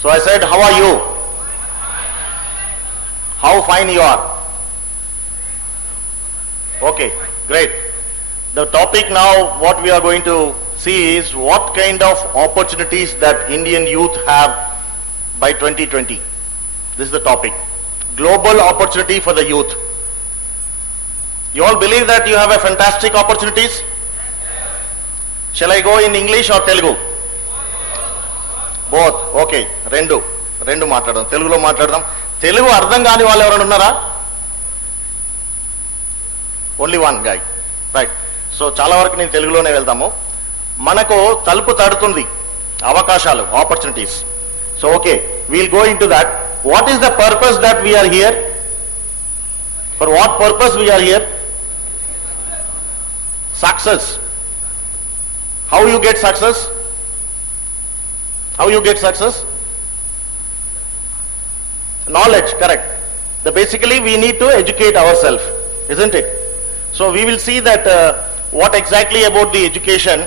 So I said, how are you? How fine you are. Okay, great. The topic now, what we are going to see is what kind of opportunities that Indian youth have by 2020. This is the topic. Global opportunity for the youth. You all believe that you have a fantastic opportunities? Shall I go in English or Telugu? Both. Okay. రెండు మాట్లాడదాం. తెలుగులో మాట్లాడదాం. తెలుగు అర్థం కాని వాళ్ళు ఎవరైనా ఉన్నారా? Only one guy. Right. So చాలా వరకు నేను తెలుగులోనే వెళ్దాము. మనకు తలుపు తడుతుంది అవకాశాలు, opportunities. So okay, we'll go into that. What is the purpose that we are here? For what purpose we are here? Success. How you get success? How you get success? Knowledge, correct. Basically we need to educate ourselves, isn't it? So we will see that what exactly about the education,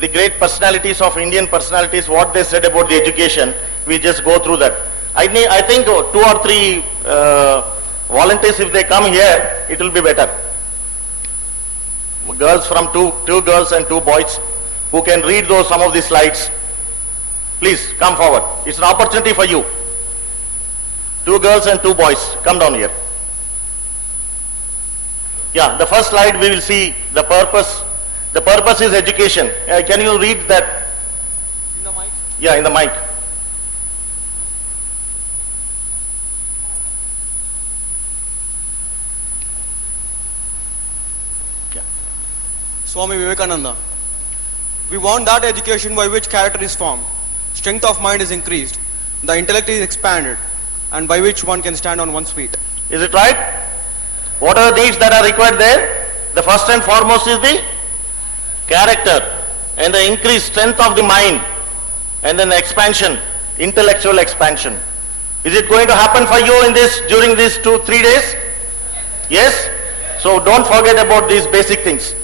the great personalities of Indian personalities, what they said about the education, we just go through that. I think 2 or 3 volunteers, if they come here, it will be better. Girls from two girls and 2 boys who can read some of the slides. Please come forward. It's an opportunity for you. 2 girls and 2 boys, come down here. Yeah, the first slide we will see the purpose. The purpose is education. Can you read that? In the mic? Yeah, in the mic. Swami Vivekananda. We want that education by which character is formed, strength of mind is increased, the intellect is expanded, and by which one can stand on one's feet. Is it right? What are the needs that are required there? The first and foremost is the character and the increased strength of the mind, and then expansion, intellectual expansion. Is it going to happen for you during these 2-3 days? Yes? So don't forget about these basic things.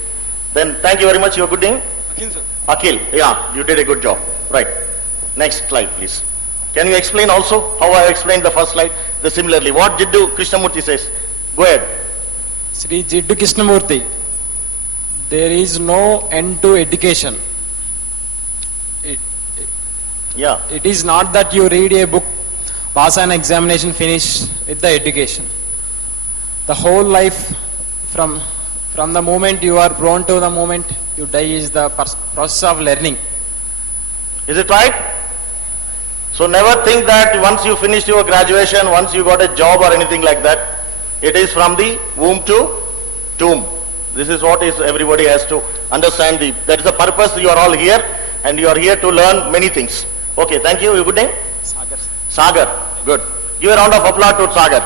Then thank you very much. Your good name? Akhil, sir. Akhil. Yeah, you did a good job. Right. Next slide, please. Can you explain also how I explained the first slide? Similarly, what Jiddu Krishnamurti says? Go ahead. Sri Jiddu Krishnamurti, there is no end to education. It is not that you read a book, pass an examination, finish with the education. The whole life from the moment you are born to the moment you die is the process of learning. Is it right? So never think that once you finish your graduation, once you got a job or anything like that, it is from the womb to tomb. This is what is everybody has to understand. That is the purpose. You are all here and you are here to learn many things. Okay, thank you. Your good name? Sagar. Sagar. Good. Give a round of applause to Sagar.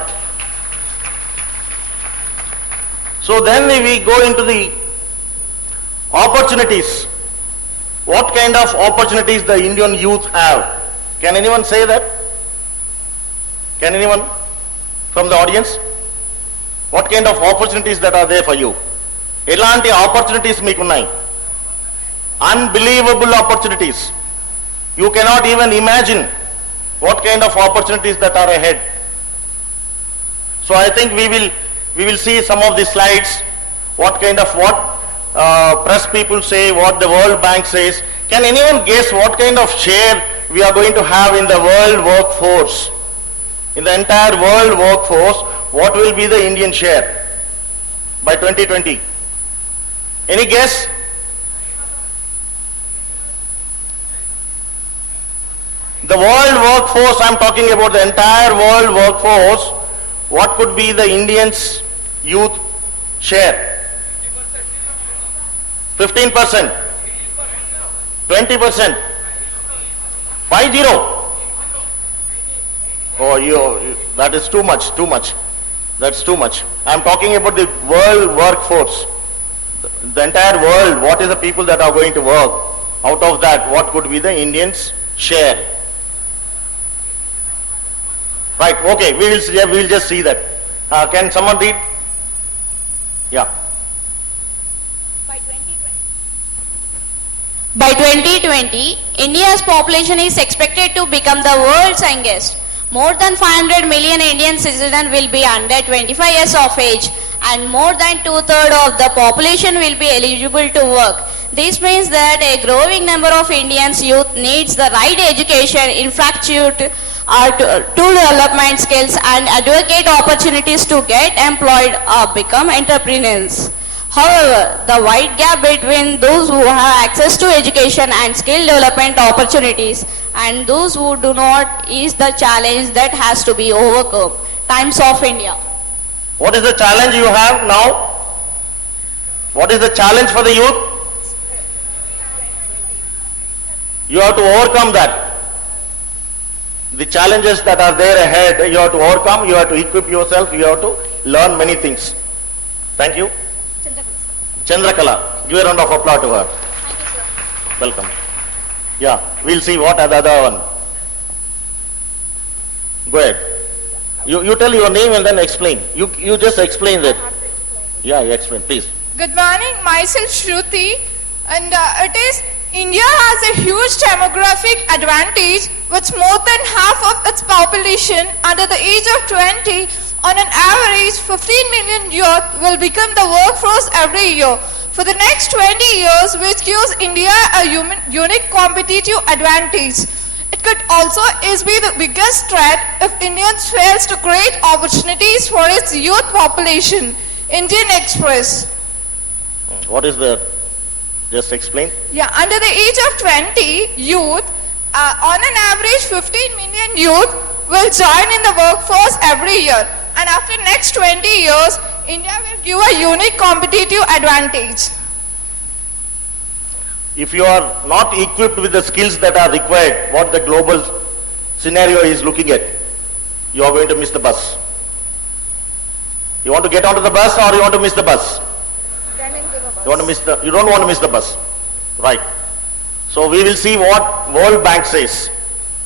So then we go into the opportunities. What kind of opportunities the Indian youth have? Can anyone say that? Can anyone from the audience? What kind of opportunities that are there for you? Elanti opportunities meekunnayi. Unbelievable opportunities. You cannot even imagine what kind of opportunities that are ahead. So I think we will see some of the slides, what press people say, what the World Bank says. Can anyone guess what kind of share we are going to have in the world workforce? In the entire world workforce, what will be the Indian share by 2020? Any guess? The world workforce, I am talking about the entire world workforce, what could be the Indians' youth share? 15%, 20%, 50. Oh, that is too much. That's too much. I am talking about the world workforce. The entire world, what is the people that are going to work? Out of that, what could be the Indians' share? Right, okay, we will just see that. Can someone read? Yeah. By 2020, India's population is expected to become the world's youngest. More than 500 million Indian citizens will be under 25 years of age, and more than two-thirds of the population will be eligible to work. This means that a growing number of Indians youth needs the right education, infrastructure, tool development skills, and advocate opportunities to get employed or become entrepreneurs. However, the wide gap between those who have access to education and skill development opportunities and those who do not is the challenge that has to be overcome. Times of India. What is the challenge you have now? What is the challenge for the youth? You have to overcome that. The challenges that are there ahead, you have to overcome, you have to equip yourself, you have to learn many things. Thank you. Chandrakala, give a round of applause to her. Thank you, sir. Welcome. Yeah, we'll see what are the other one. Go ahead. You tell your name and then explain. You just explain that. Yeah, you explain, please. Good morning, myself Shruti, and it is India has a huge demographic advantage with more than half of its population under the age of 20. On an average, 15 million youth will become the workforce every year. For the next 20 years, which gives India a unique competitive advantage. It could also be the biggest threat if Indians fails to create opportunities for its youth population. Indian Express. What is the, just explain. Yeah, under the age of 20, youth, on an average 15 million youth will join in the workforce every year. And after next 20 years, India will give a unique competitive advantage. If you are not equipped with the skills that are required, what the global scenario is looking at, you are going to miss the bus. You want to get onto the bus or you want to miss the bus? You don't want to miss the bus. Right. So we will see what World Bank says.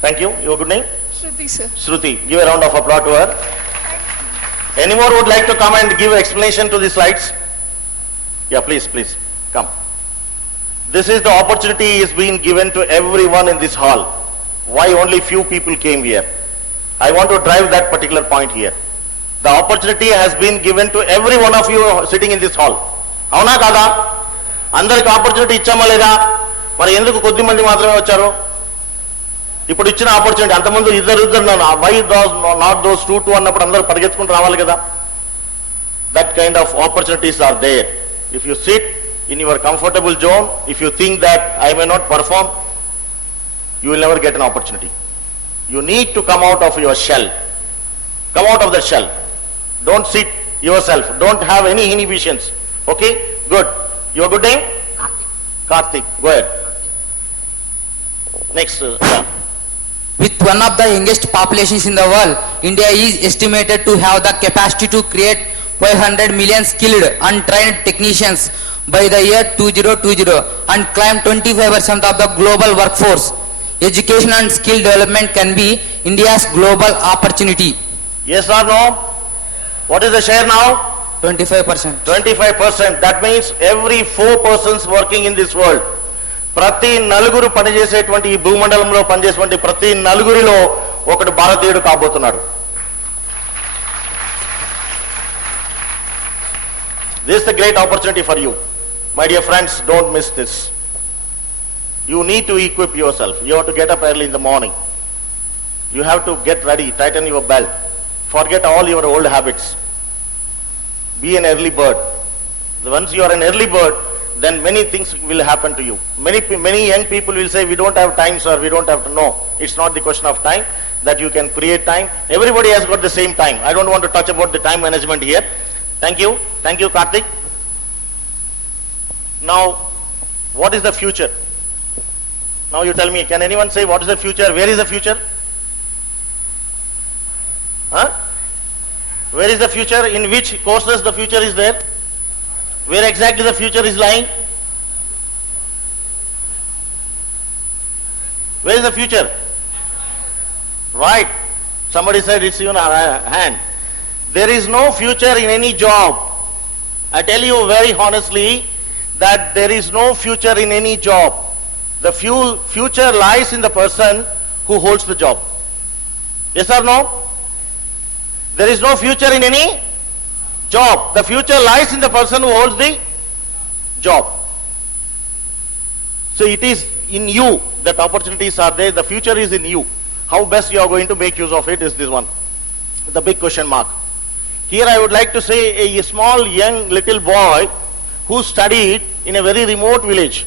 Thank you. Your good name? Shruti, sir. Shruti. Give a round of applause to her. Any more would like to come and give explanation to the slides? Yeah, please, come. This is the opportunity is being given to everyone in this hall. Why only few people came here? I want to drive that particular point here. The opportunity has been given to every one of you sitting in this hall. అవునా కాదా? అందరికి opportunity ఇచ్చామా లేదా? మరి ఎందుకు కొద్ది మంది మాత్రమే వచ్చారు? ఇప్పుడు ఇచ్చిన ఆపర్చునిటీ అంతమంది ఇద్దరు వై నాట్ దోస్ టూ అన్నప్పుడు అందరూ పరిగెత్తుకుంటూ రావాలి కదా. That kind of opportunities are there. If you sit in your comfortable zone, if you think that I may not perform, you will never get an opportunity. You need to come out of your shell. Come out of the shell. Don't sit yourself. Don't have any inhibitions. Okay? Good. Your good name? Karthik. Go ahead. Next. With one of the youngest populations in the world, India is estimated to have the capacity to create 500 million skilled and trained technicians by the year 2020 and claim 25% of the global workforce. Education and skill development can be India's global opportunity. Yes or no? What is the share now? 25%. 25%. That means every 4 persons working in this world. ప్రతి నలుగురు పనిచేసేటువంటి ఈ భూమండలంలో పనిచేసేటువంటి ప్రతి నలుగురిలో ఒకడు భారతీయుడు కాబోతున్నాడు. This is the great opportunity for you. My dear friends, don't miss this. You need to equip yourself. You have to get up early in the morning. You have to get ready, tighten your belt. Forget all your old habits. Be an early bird. Once you are an early bird, then many things will happen to you. Many young people will say, we don't have time, sir, we don't have to know. It's not the question of time, that you can create time. Everybody has got the same time. I don't want to touch about the time management here. Thank you. Thank you, Karthik. Now, what is the future? Now you tell me, can anyone say what is the future? Where is the future? Huh? Where is the future? In which courses the future is there? Where exactly the future is lying? Where is the future? Right. Somebody said it's in our hand. There is no future in any job. I tell you very honestly that there is no future in any job. The future lies in the person who holds the job. Yes or no? There is no future in any job. The future lies in the person who holds the job. So it is in you that opportunities are there. The future is in you. How best you are going to make use of it is this one. The big question mark. Here I would like to say a small young little boy who studied in a very remote village.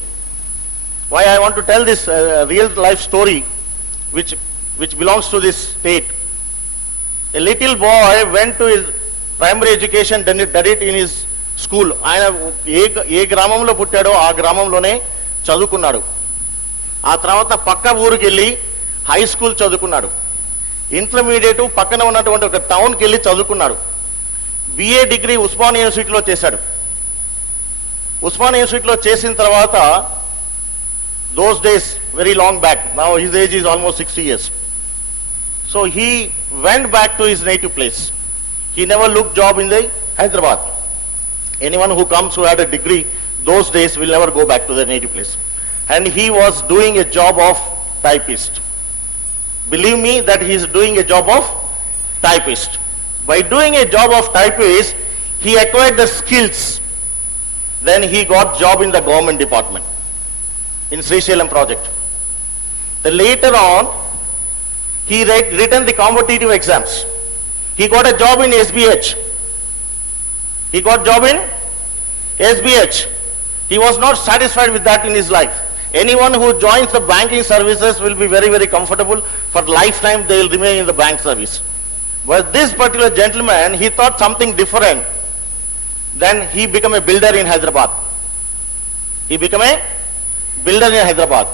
Why I want to tell this real life story which belongs to this state. A little boy went to his primary education, done it in his school. ఆయన ఏ గ్రామంలో పుట్టాడో ఆ గ్రామంలోనే చదువుకున్నాడు. ఆ తర్వాత పక్క ఊరికి వెళ్ళి హై స్కూల్ చదువుకున్నాడు. ఇంటర్మీడియట్ పక్కన ఉన్నటువంటి ఒక టౌన్కి వెళ్ళి చదువుకున్నాడు. బిఏ డిగ్రీ ఉస్మానియా యూనివర్సిటీలో చేశాడు. ఉస్మానియా యూనివర్సిటీలో చేసిన తర్వాత those days very long back, now his age is almost 60 years. So he went back to his native place. He never looked job in the Hyderabad. Anyone who comes who had a degree those days will never go back to their native place. And he was doing a job of typist. Believe me that he is doing a job of typist. By doing a job of typist, he acquired the skills. Then he got job in the government department in Srisailam project. Then later on, he written the competitive exams. He got a job in SBH. He got job in SBH. He was not satisfied with that in his life. Anyone who joins the banking services will be very, very comfortable. For lifetime they will remain in the bank service. But this particular gentleman, he thought something different. Then he became a builder in Hyderabad. He became a builder in Hyderabad.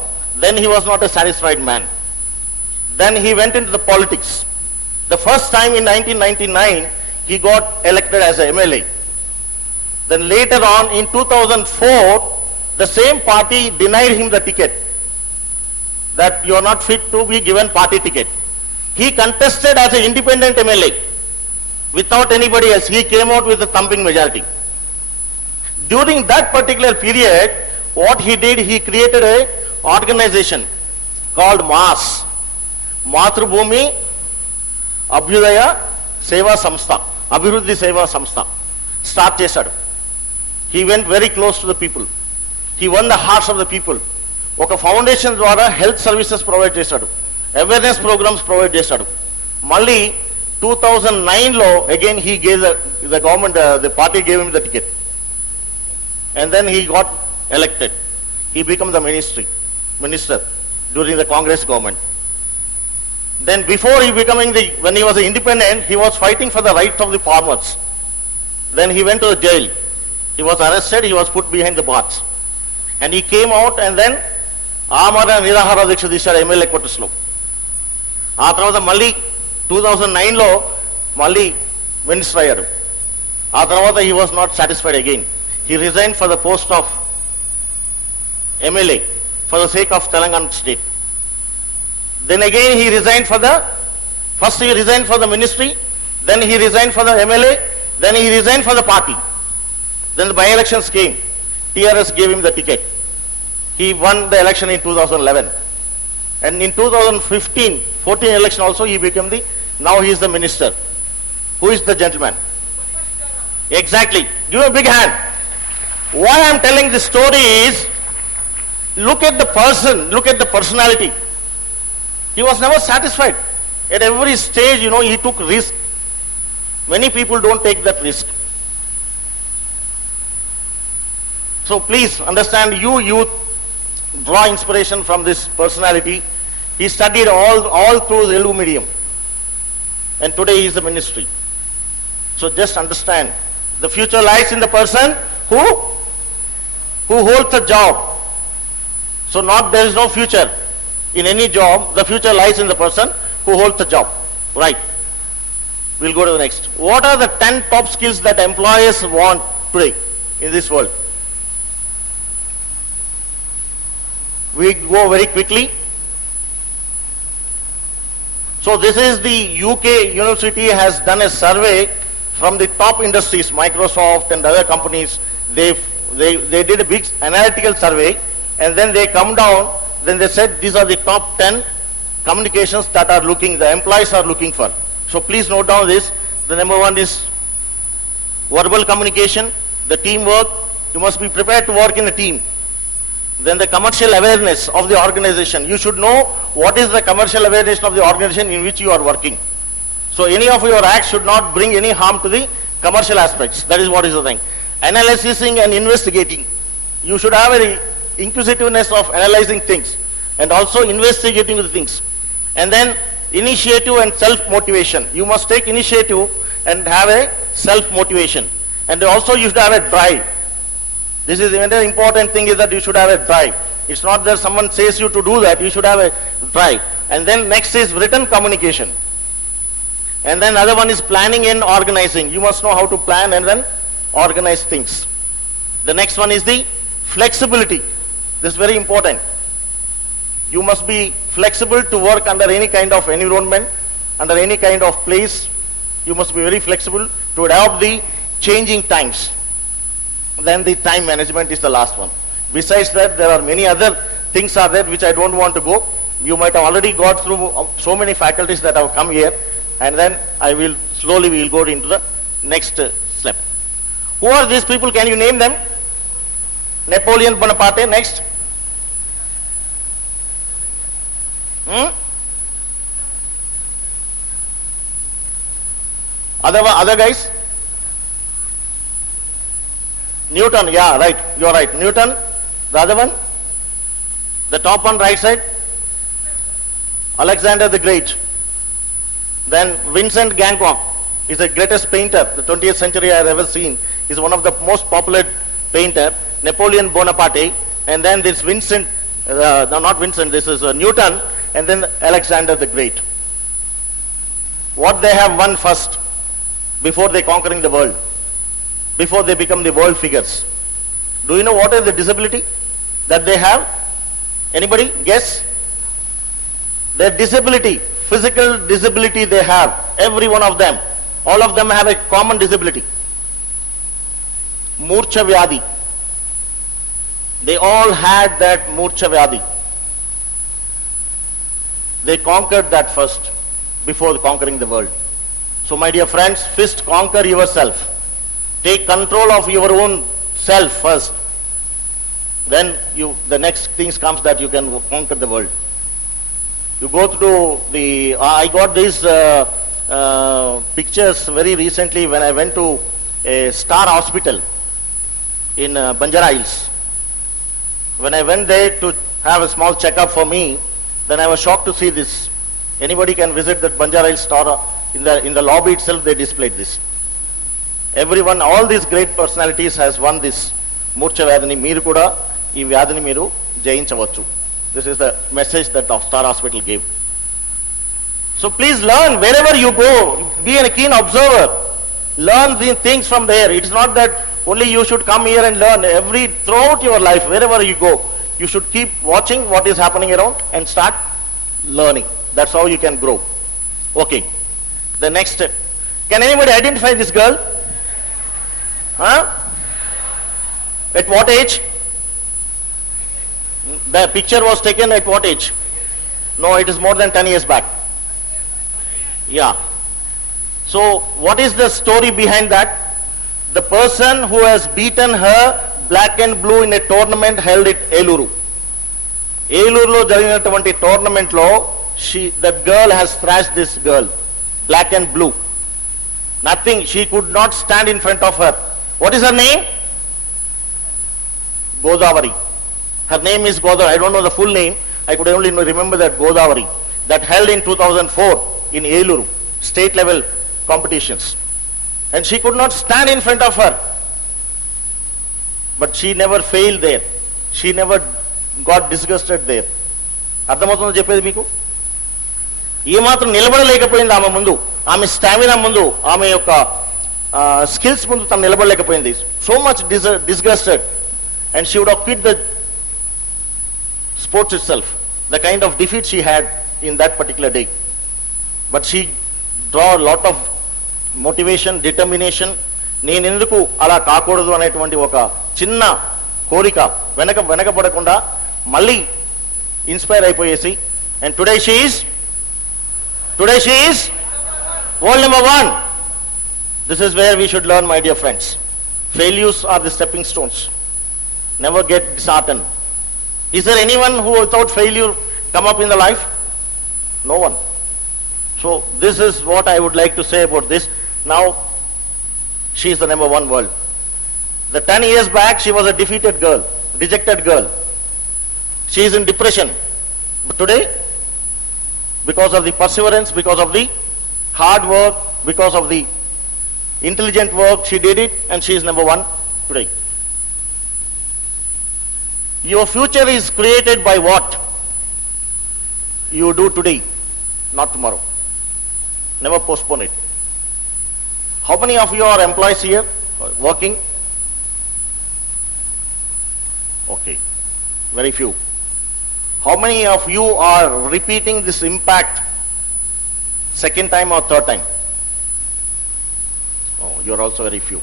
Then he was not a satisfied man. Then he went into the politics. The first time in 1999, he got elected as a MLA. Then later on in 2004, the same party denied him the ticket. That you are not fit to be given party ticket. He contested as an independent MLA. Without anybody else, he came out with a thumping majority. During that particular period, what he did, he created a organization called MAS, Mathrubhumi Abhyudaya Seva Samstha, Abhiruddhi Seva Samstha. Start chesadu. He went very close to the people. He won the hearts of the people. Oka foundation ద్వారా health services provide చేశాడు. Awareness programs provide చేశాడు. మళ్ళీ 2009 లో again he gave the government, the party gave him the ticket. And then he got elected. He became the minister during the Congress government. Then before he becoming when he was an independent, he was fighting for the rights of the farmers. Then he went to the jail. He was arrested, he was put behind the bars. And he came out and then Amara Nirahara Diksha తీశాడు MLA క్వార్టర్స్లో. ఆ తర్వాత మళ్ళీ 2009లో మళ్ళీ minister అయ్యాడు. ఆ తర్వాత he was not satisfied again. He resigned for the post of MLA for the sake of Telangana state. Then again he resigned first he resigned for the ministry, then he resigned for the MLA, then he resigned for the party. Then the by-elections came. TRS gave him the ticket. He won the election in 2011. And in 2014 election also he became now he is the minister. Who is the gentleman? Exactly. Give him a big hand. Why I am telling this story is, look at the person, look at the personality. He was never satisfied. At every stage, he took risk. Many people don't take that risk. So please understand, you youth, draw inspiration from this personality. He studied all through the Telugu medium. And today he is the ministry. So just understand, the future lies in the person who holds the job. So there is no future in any job. The future lies in the person who holds the job. Right. We'll go to the next. What are the 10 top skills that employers want today in this world? We go very quickly. So this is the UK University has done a survey from the top industries, Microsoft and other companies. They did a big analytical survey, and then they come down then they said these are the top 10 communications that the employees are looking for. So please note down this. The number one is verbal communication, the teamwork. You must be prepared to work in a team. Then the commercial awareness of the organization. You should know what is the commercial awareness of the organization in which you are working. So any of your acts should not bring any harm to the commercial aspects. That is what is the thing. Analyzing and investigating. You should have an inquisitiveness of analyzing things and also investigating the things. And then initiative and self-motivation. You must take initiative and have a self-motivation. And also you should have a drive. This is a very important thing, is that you should have a drive. It's not that someone says you to do that, you should have a drive. And then next is written communication. And then other one is planning and organizing. You must know how to plan and then organize things. The next one is the flexibility. This is very important. You must be flexible to work under any kind of environment, under any kind of place. You must be very flexible to adapt the changing times. Then the time management is the last one. Besides that, there are many other things are there which I don't want to go. You might have already got through so many faculties that have come here, and then I will slowly we will go into the next step. Who are these people? Can you name them? Napoleon Bonaparte. Next. Other guys? Newton, yeah, right, you are right. Newton. The other one? The top one, right side? Alexander the Great. Then Vincent van Gogh is the greatest painter the 20th century I have ever seen. He is one of the most popular painter. Napoleon Bonaparte, and then this Vincent, no, not Vincent, this is Newton, and then Alexander the Great. What they have won first before they conquering the world, before they become the world figures. Do you know what is the disability that they have? Anybody guess? Their disability, physical disability they have, every one of them, all of them have a common disability. Murcha Vyadi. They all had that Murcha Vyadi. They conquered that first before conquering the world. So my dear friends, first conquer yourself. Take control of your own self first. Then the next things comes that you can conquer the world. You go through the, I got these pictures very recently when I went to a Star Hospital in Banjara Hills. When I went there to have a small checkup for me, then I was shocked to see this. Anybody can visit that Banjara Hills Star, in the lobby itself they displayed this. Everyone, all these great personalities has won this Murcha Vyadini. Meeru kuda ee vyadini meeru jayinchavachu. This is the message that the Star Hospital gave. So please learn wherever you go. Be a keen observer. Learn the things from there. It is not that only you should come here and learn. Throughout your life, wherever you go, you should keep watching what is happening around and start learning. That's how you can grow. Okay. The next step. Can anybody identify this girl? Huh? At what age? The picture was taken at what age? No, it is more than 10 years back. Yeah. So what is the story behind that? The person who has beaten her black and blue in a tournament held at Eluru. Eluru జరిగినటువంటి tournament లో that girl has thrashed this girl, black and blue. Nothing, she could not stand in front of her. What is her name? Godavari. Her name is Godavari. I don't know the full name. I could only remember that Godavari. That held in 2004 in Eluru, state level competitions. And she could not stand in front of her. But she never failed there. She never got disgusted there. అర్థమవుతుందో చెప్పేది మీకు? ఏమాత్రం నిలబడలేకపోయింది ఆమె ముందు, ఆమె stamina ముందు, ఆమె యొక్క స్కిల్స్ ముందు తను నిలబడలేకపోయింది. So much disgusted, and she would have quit the sports itself, the kind of defeat she had in that particular day. But she draw a lot of motivation, determination. నేను ఎందుకు అలా కాకూడదు అనేటువంటి ఒక చిన్న కోరిక వెనకపడకుండా మళ్ళీ ఇన్స్పైర్ అయిపోయేసి, and today she is world number 1. This is where we should learn, my dear friends. Failures are the stepping stones. Never get disheartened. Is there anyone who without failure come up in the life? No one. So this is what I would like to say about this. Now she is the number 1 world. The 10 years back she was a defeated girl, rejected girl. She is in depression. But today, because of the perseverance, because of the hard work, because of the intelligent work, she did it, and she is number 1 today. Your future is created by what you do today, not tomorrow. Never postpone it. How many of you are employees here working? Okay, very few. How many of you are repeating this impact second time or third time? Oh, you are also very few.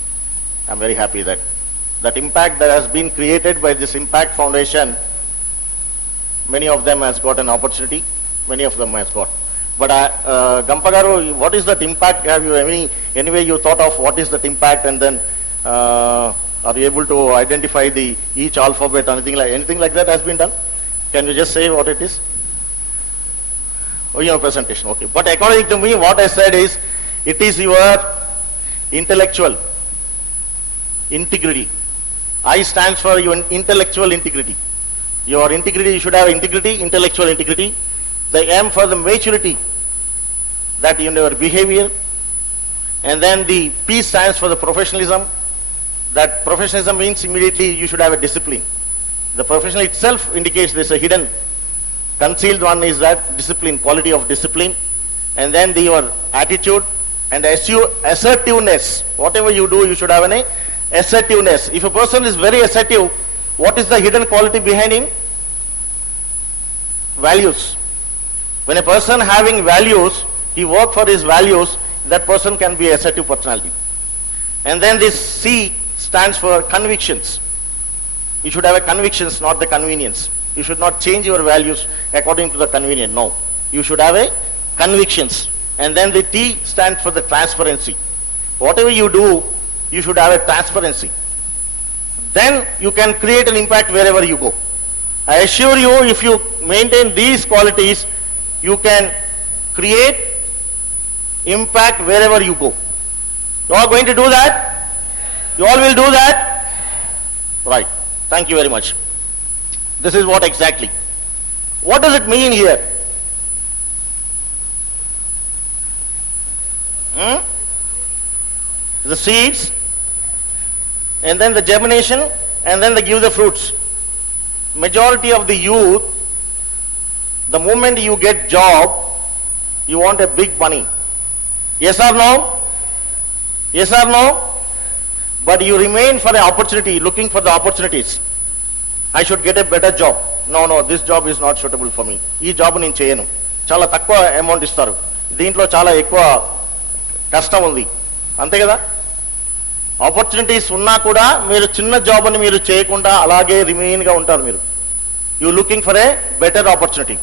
I am very happy that impact that has been created by this Impact Foundation, many of them has got an opportunity, many of them has got. But Gampagaru, what is that impact? Have you any way you thought of what is that impact, and then are you able to identify the each alphabet or anything like that has been done? Can you just say what it is? Oh, your presentation, okay. But according to me, what I said is, it is your intellectual integrity. I stands for your intellectual integrity. Your integrity, you should have integrity, intellectual integrity. The M for the maturity, that in your behavior. And then the P stands for the professionalism. That professionalism means immediately you should have a discipline. The professional itself indicates there's a hidden, concealed one is that discipline, quality of discipline. And then your attitude and assertiveness. Whatever you do, you should have an assertiveness. If a person is very assertive, what is the hidden quality behind him? Values. When a person having values, he work for his values, that person can be assertive personality. And then this C stands for convictions. You should have a convictions, not the convenience. You should not change your values according to the convenience. No. You should have a convictions. And then the T stands for the transparency. Whatever you do, you should have a transparency. Then you can create an impact wherever you go. I assure you, if you maintain these qualities, you can create impact wherever you go. You are going to do that? You all will do that? Right. Thank you very much. This is what exactly. What does it mean here? The seeds, and then the germination, and then they give the fruits. Majority of the youth, the moment you get job, you want a big money. Yes or no? Yes or no? But you remain for the opportunity, looking for the opportunities. I should get a better job. No, this job is not suitable for me. ఈ job నేను చేయను. చాలా తక్కువ amount ఇస్తారు. దీంట్లో చాలా ఎక్కువ కష్టం ఉంది. అంతే కదా? ఆపర్చునిటీస్ ఉన్నా కూడా మీరు చిన్న జాబ్ అని మీరు చేయకుండా అలాగే రిమైన్ గా ఉంటారు మీరు. You looking for a better opportunity.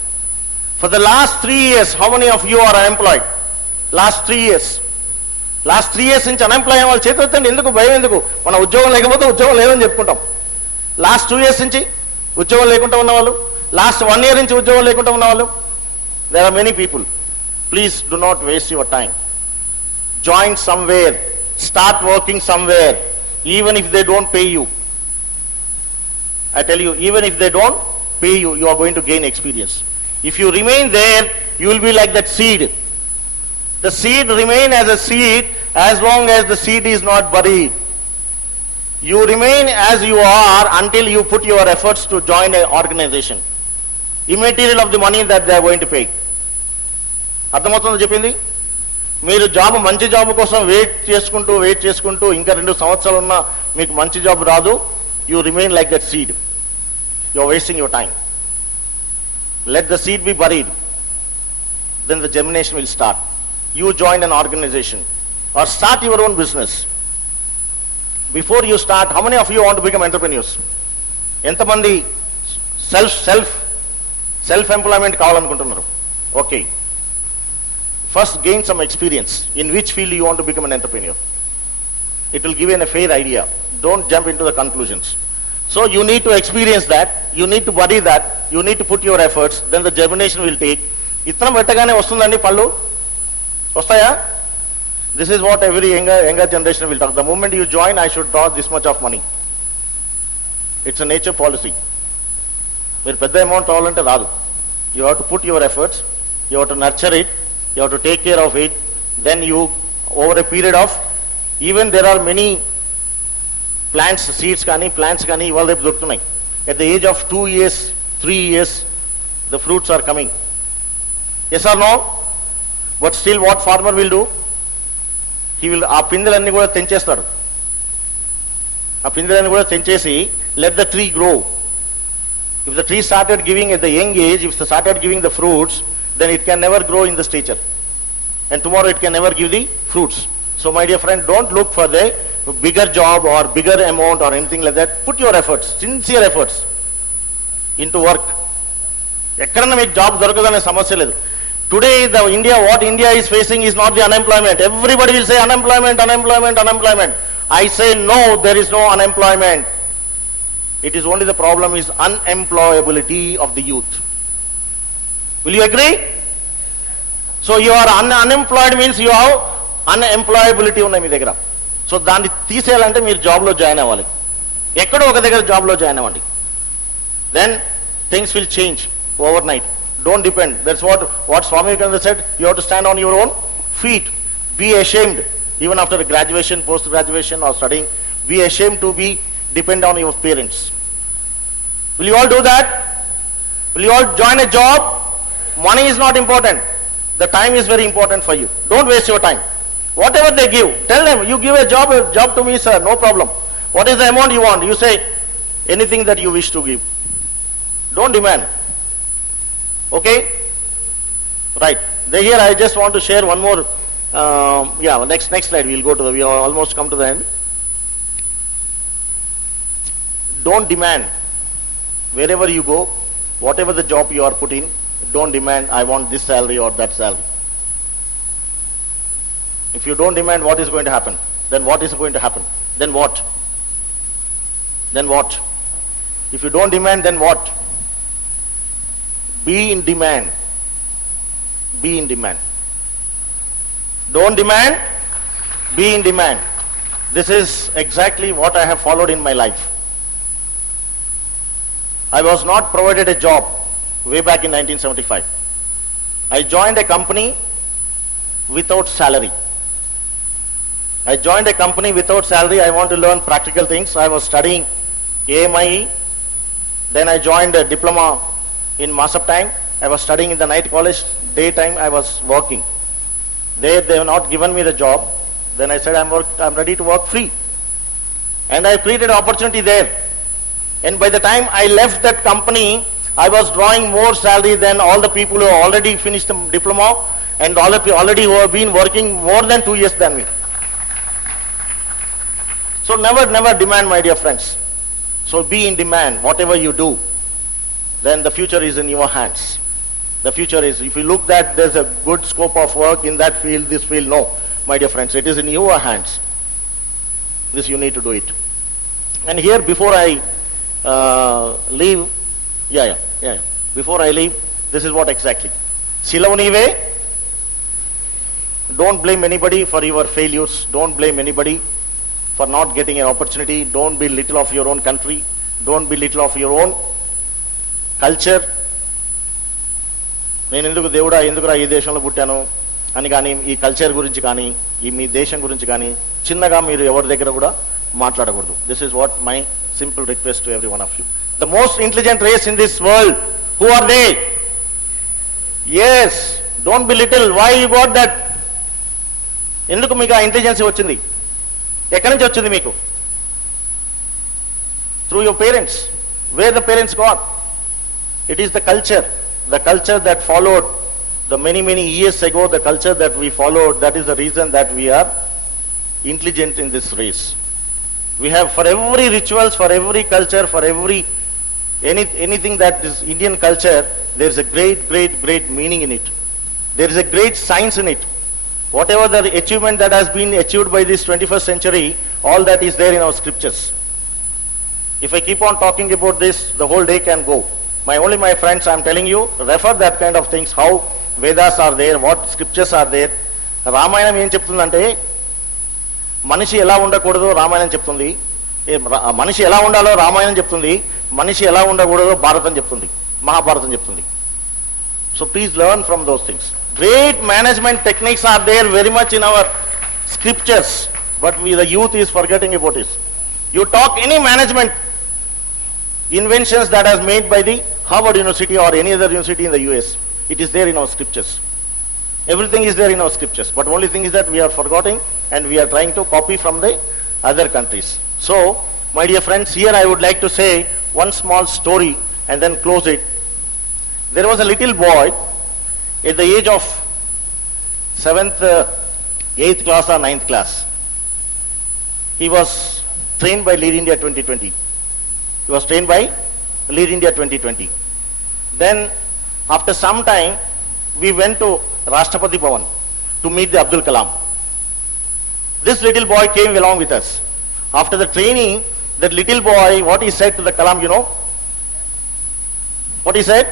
For the last 3 years, how many of you are unemployed? Last 3 years. Last 3 years నుంచి అన్ఎంప్లాయ్ వాళ్ళు చేతులెత్తండి. ఎందుకు భయం ఎందుకు? మన ఉద్యోగం లేకపోతే ఉద్యోగం లేదని చెప్పుకుంటాం. లాస్ట్ 2 years నుంచి ఉద్యోగం లేకుండా ఉన్నవాళ్ళు, లాస్ట్ 1 year నుంచి ఉద్యోగం లేకుండా ఉన్నవాళ్ళు, there are many people. Please do not waste your time. Join somewhere, start working somewhere, even if they don't pay you. I tell you, even if they don't pay you, you are going to gain experience. If you remain there, you will be like that seed. The seed remain as a seed as long as the seed is not buried. You remain as you are until you put your efforts to join an organization. Immaterial of the money that they are going to pay. అర్థమవుతుందో చెప్పింది? మీరు job, మంచి job కోసం wait చేసుకుంటూ ఇంకా 2 సంవత్సరాలు ఉన్నా మీకు మంచి జాబ్ రాదు. You remain like that seed. You are wasting your time. Let the seed be buried. Then the germination will start. You join an organisation or start your own business. Before you start, how many of you want to become entrepreneurs? ఎంతమంది self employment కావాలనుకుంటున్నారు. Okay, first gain some experience in which field you want to become an entrepreneur. It will give you a fair idea. Don't jump into the conclusions. So you need to experience that, you need to worry that, you need to put your efforts, then the germination will take. ఇత్తనం పెట్టగానే వస్తుందండి పళ్ళు వస్తాయా? This is what every younger generation will talk. The moment you join, I should draw this much of money. It's a nature policy. మీరు పెద్ద amount రావాలంటే రాదు. You have to put your efforts, you have to nurture it, you have to take care of it, then you, over a period of, even there are many plants, seeds కానీ plants కానీ ఇవాళ రేపు దొరుకుతున్నాయి. At the age of 2 years, 3 years, the fruits are coming. Yes or no? But still what farmer will do? He will, ఆ పిందెలన్నీ కూడా తెంచేస్తాడు. ఆ పిందెలన్నీ కూడా తెంచేసి let the tree grow. If the tree started giving at the young age, if it started giving the fruits, then it can never grow in the stature. And tomorrow it can never give the fruits. So my dear friend, don't look for the bigger job or bigger amount or anything like that. Put your efforts, sincere efforts into work. ఎక్కడన్నా మీకు job దొరకదనే సమస్య లేదు. Today the what India is facing is not the unemployment. Everybody will say unemployment, unemployment, unemployment. I say no, there is no unemployment. It is only the problem is unemployability of the youth. Will you agree? So you are unemployed means you have అన్ఎంప్లాయబిలిటీ ఉన్నాయి మీ దగ్గర. So దాన్ని తీసేయాలంటే మీరు జాబ్లో join అవ్వాలి. ఎక్కడో ఒక దగ్గర జాబ్లో జాయిన్ అవ్వండి. Then things will change overnight. Don't depend. That's what Swami Vivekananda said, you have to stand on your own feet. Be ashamed even after graduation, post graduation or studying. Be ashamed to be depend on your parents. Will you all do that? Will you all join a job? Money is not important. The time is very important for you. Don't waste your time. Whatever they give, tell them, you give a job to me, sir, no problem. What is the amount you want? You say, anything that you wish to give. Don't demand. Okay? Right. Here I just want to share one more, next slide, we will go to we have almost come to the end. Don't demand. Wherever you go, whatever the job you are put in, don't demand, I want this salary or that salary. If you don't demand, what is going to happen? Then what is going to happen? Then what? Then what? If you don't demand, then what? Be in demand. Be in demand. Don't demand, be in demand. This is exactly what I have followed in my life. I was not provided a job way back in 1975. I joined a company without salary. I joined a company without salary. I want to learn practical things. I was studying AMIE. Then I joined a diploma in Masap time. I was studying in the night college. Daytime I was working. They have not given me the job. Then I said I'm ready to work free. And I created an opportunity there. And by the time I left that company, I was drawing more salary than all the people who already finished the diploma and already who have been working more than 2 years than me. So never demand, my dear friends. So be in demand. Whatever you do, then the future is in your hands. The future is, if you look that there's a good scope of work in that field, this field, no, my dear friends, it is in your hands. This you need to do it. And here before I leave, before I leave, this is what exactly. Silavanive, don't blame anybody for your failures. Don't blame anybody for not getting an opportunity. Don't be little of your own country. Don't be little of your own culture. నేను ఎందుకురా ఈ దేశంలో పుట్టాను అని కానీ, ఈ culture గురించి కానీ, ఈ మీ దేశం గురించి కానీ చిన్నగా మీరు ఎవరి దగ్గర కూడా మాట్లాడకూడదు. This is what my simple request to every one of you. The most intelligent race in this world, who are they? Yes, don't be little. Why you got that? ఎందుకు మీకు ఆ ఇంటెలిజెన్స్ వచ్చింది? ఎక్కడి నుంచి వచ్చింది మీకు? Through your parents. Where the parents got? It is the culture that followed the many years ago, the culture that we followed. That is the reason that we are intelligent in this race. We have, for every rituals, for every culture, for every anything that is Indian culture, there is a great, great, great meaning in it. There is a great science in it. Whatever the achievement that has been achieved by this 21st century, all that is there in our scriptures. If I keep on talking about this, the whole day can go. My friends, I am telling you, refer that kind of things, how Vedas are there, what scriptures are there. Ramayanam ఏం చెప్తుందంటే మనిషి ఎలా ఉండకూడదో రామాయణం చెప్తుంది, మనిషి ఎలా ఉండాలో రామాయణం చెప్తుంది, మనిషి ఎలా ఉండకూడదో భారతం చెప్తుంది, మహాభారతం చెప్తుంది. So please learn from those things. Great management techniques are there very much in our scriptures, but the youth is forgetting about it. You talk any management inventions that has made by the Harvard University or any other university in the US, it is there in our scriptures. Everything is there in our scriptures, but only thing is that we are forgetting and we are trying to copy from the other countries. So, my dear friends, here I would like to say one small story and then close it. There was a little boy at the age of 7th, 8th class or 9th class. He was trained by Lead India 2020. He was trained by Lead India 2020. Then, after some time, we went to Rashtrapati Bhavan to meet the Abdul Kalam. This little boy came along with us. After the training, that little boy, what he said to the Kalam, you know? What he said?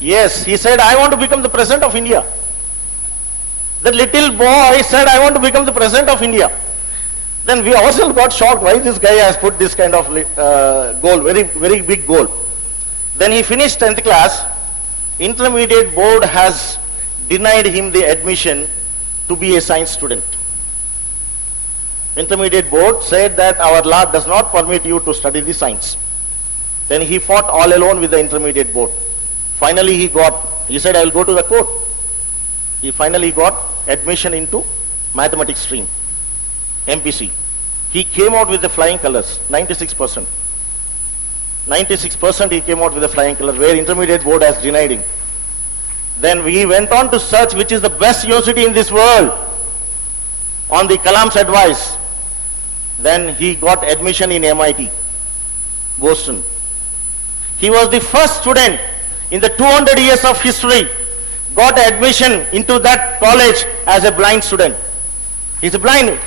Yes, he said, I want to become the President of India. That little boy said, I want to become the President of India. Then we ourselves got shocked why this guy has put this kind of goal, very, very big goal. Then he finished 10th class. Intermediate board has denied him the admission to be a science student. Intermediate board said that our law does not permit you to study the science. Then he fought all alone with the intermediate board. Finally he said, I will go to the court. He finally got admission into mathematics stream, MPC. He came out with the flying colors, 96%. 96% he came out with a flying color, where intermediate board has denied him. Then we went on to search which is the best university in this world on the Kalam's advice. Then he got admission in MIT, Boston. He was the first student in the 200 years of history got admission into that college as a blind student. He's a blind.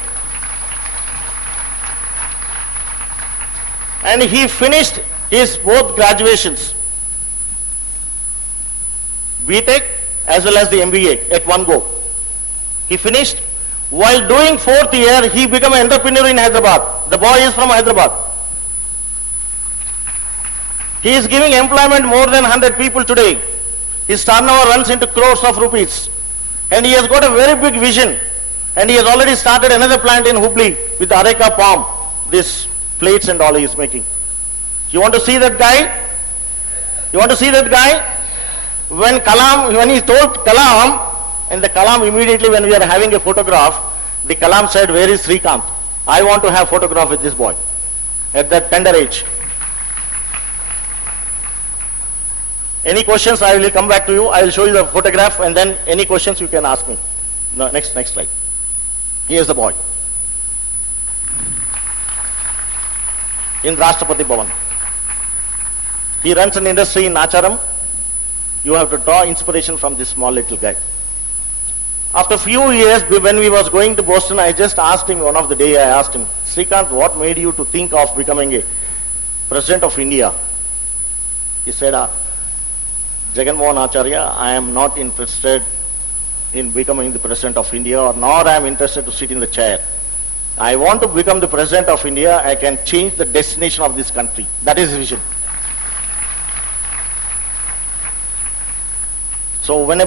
And he finished his both graduations, BTech as well as the MBA at one go. He finished. While doing 4th year, he became an entrepreneur in Hyderabad. The boy is from Hyderabad. He is giving employment more than 100 people today. His turnover runs into crores of rupees. And he has got a very big vision. And he has already started another plant in Hubli with Areca palm. This plates and all he is making. You want to see that guy? You want to see that guy? When he told Kalam, and the Kalam immediately, when we are having a photograph, the Kalam said, where is Srikanth? I want to have photograph with this boy at that tender age. Any questions? I will come back to you. I will show you the photograph, and then any questions you can ask me. No, next slide. Here's the boy in Rashtrapati Bhavan. He runs an industry in Nacharam. You have to draw inspiration from this small little guy. After few years, when we was going to Boston, I just asked him, one of the day I asked him, Srikanth, what made you to think of becoming a President of India? He said, Jagan Mohan Acharya, I am not interested in becoming the President of India, or nor I am interested to sit in the chair. I want to become the President of India. I can change the destination of this country. That is his vision. So when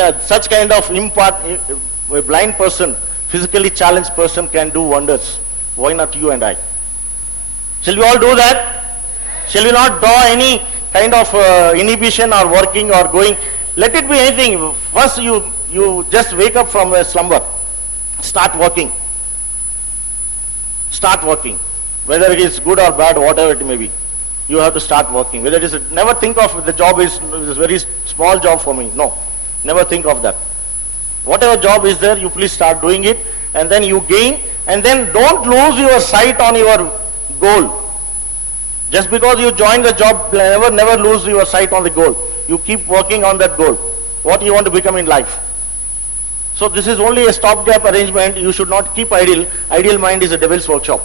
a such kind of a blind person, physically challenged person can do wonders, why not you and I? Shall we all do that? Shall we not draw any kind of inhibition or working or going? Let it be anything. First you just wake up from a slumber. Start working. Start working. Whether it is good or bad, whatever it may be. You have to start working. Whether it is, never think of the job is a very small job for me. No, never think of that. Whatever job is there, you please start doing it, and then you gain, and then don't lose your sight on your goal. Just because you join the job, never lose your sight on the goal. You keep working on that goal. What you want to become in life. So this is only a stopgap arrangement. You should not keep idle. Idle mind is a devil's workshop.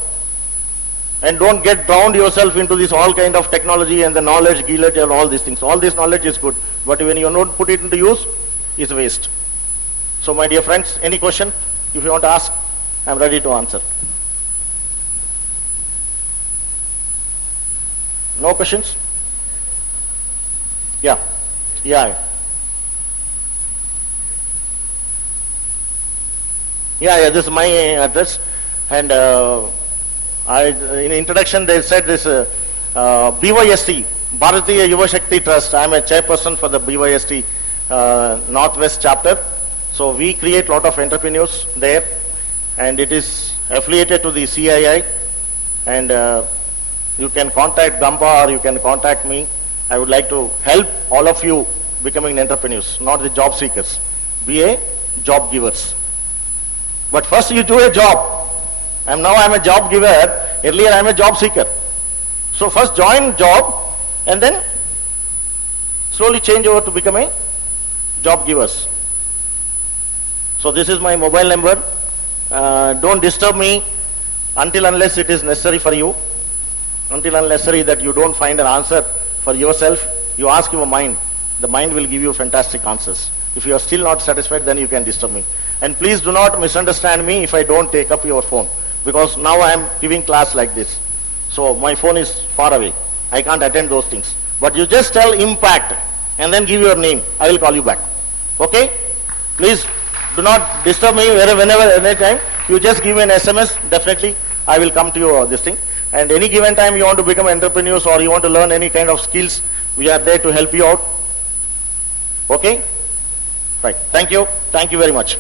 And don't get drowned yourself into this all kind of technology and the knowledge, gillage and all these things. All this knowledge is good. But when you don't put it into use, it's waste. So my dear friends, any question? If you want to ask, I'm ready to answer. No questions? Yeah. Yeah. Yeah, this is my address. And in introduction they said this BYST, Bharatiya Yuva Shakti Trust. I am a chairperson for the BYST Northwest chapter. So we create a lot of entrepreneurs there, and it is affiliated to the CII. And you can contact Gampa or you can contact me. I would like to help all of you becoming entrepreneurs, not the job seekers. Be a job givers. But first you do a job. Now I am a job giver. Earlier I am a job seeker. So first join job and then slowly change over to become a job givers. So this is my mobile number. Don't disturb me until unless it is necessary for you. Until unless that you don't find an answer for yourself, you ask your mind. The mind will give you fantastic answers. If you are still not satisfied, then you can disturb me. And please do not misunderstand me if I don't take up your phone. Because now I am giving class like this. So my phone is far away. I can't attend those things. But you just tell impact and then give your name. I will call you back. Okay? Please do not disturb me whenever, anytime. You just give me an SMS. Definitely I will come to you this thing. And any given time you want to become entrepreneurs or you want to learn any kind of skills, we are there to help you out. Okay? Right. Thank you. Thank you very much.